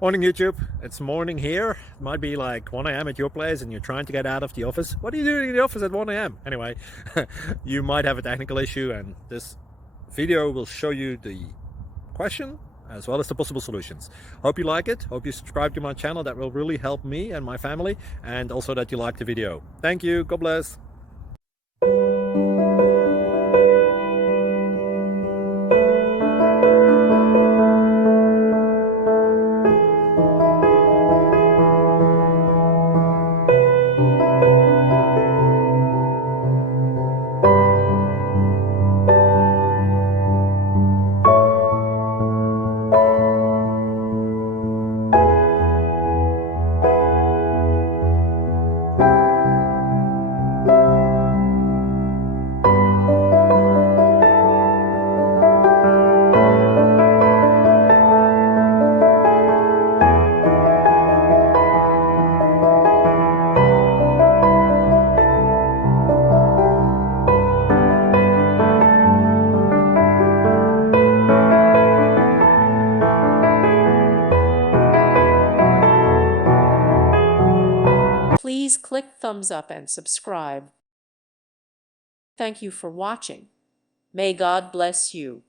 Morning YouTube, it's morning here. It might be like 1 a.m. at your place and you're trying to get out of the office. What are you doing in the office at 1 a.m.? Anyway, you might have a technical issue and this video will show you the question as well as the possible solutions. Hope you like it, hope you subscribe to my channel. That will really help me and my family, and also that you like the video. Thank you, God bless. Please click thumbs up and subscribe. Thank you for watching. May God bless you.